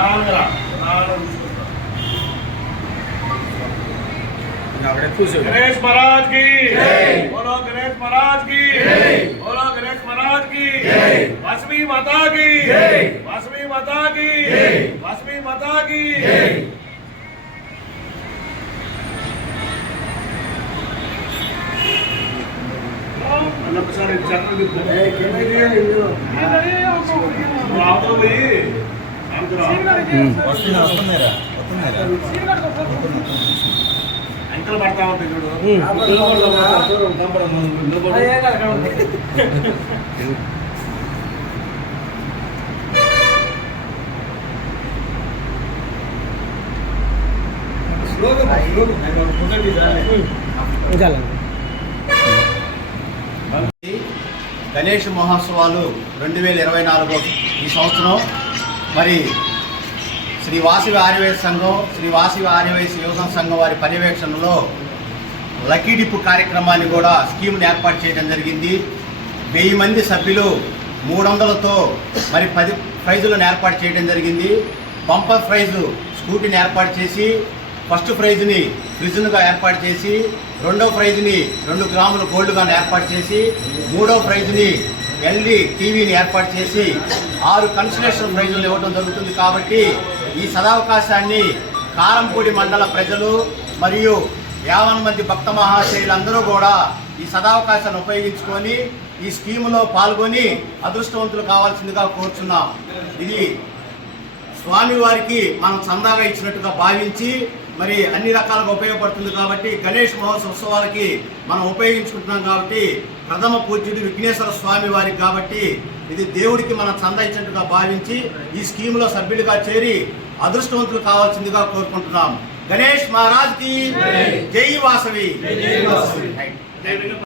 నాలుగురా నాలుగు తీసుకుంటా. गणेश महाराज की बोलो गणेश महाराज की बोलो गणेश महाराज की वासवी माता की वासवी माता की वासवी माता की ఒకసారి జనరల్ రావడం అంకల్ పడతా ఉంటాయి చూడు గణేష్ మహోత్సవాలు రెండు వేల ఇరవై నాలుగు ఈ సంవత్సరం మరి శ్రీ వాసవి ఆర్యవేశ సంఘం శ్రీ వాసవి ఆర్యవేశ యువజన సంఘం వారి పర్యవేక్షణలో లక్కీ డిప్ కార్యక్రమాన్ని కూడా స్కీమ్ను ఏర్పాటు చేయడం జరిగింది. వెయ్యి మంది సభ్యులు మూడు వందలతో మరి పది ప్రైజులను ఏర్పాటు చేయడం జరిగింది. బంపర్ ప్రైజు స్కూటీని ఏర్పాటు చేసి ఫస్ట్ ప్రైజ్ని ఫ్రిజ్నుగా ఏర్పాటు చేసి రెండో ప్రైజ్ని రెండు గ్రాముల గోల్డ్గా ఏర్పాటు చేసి మూడో ప్రైజ్ని ఎల్ఈడి టీవీని ఏర్పాటు చేసి ఆరు కన్సలేషన్ ప్రైజులు ఇవ్వడం జరుగుతుంది కాబట్టి ఈ సదావకాశాన్ని కారంపూడి మండల ప్రజలు మరియు యావన్ మంది భక్త మహాశయులందరూ కూడా ఈ సదావకాశాన్ని ఉపయోగించుకొని ఈ స్కీములో పాల్గొని అదృష్టవంతులు కావాల్సిందిగా కోరుచున్నాం. ఇది స్వామివారికి మనం చందాగా ఇచ్చినట్టుగా భావించి మరి అన్ని రకాలుగా ఉపయోగపడుతుంది కాబట్టి గణేష్ మహోత్సవ ఉత్సవాలకి మనం ఉపయోగించుకుంటున్నాం కాబట్టి ప్రథమ పూజ్యుడు విఘ్నేశ్వర స్వామి వారికి కాబట్టి ఇది దేవుడికి మనం చందా ఇచ్చినట్టుగా భావించి ఈ స్కీములో సభ్యులుగా చేరి అదృష్టవంతులు కావాల్సిందిగా కోరుకుంటున్నాం. గణేష్ మహారాజ్కి జై వాసవి.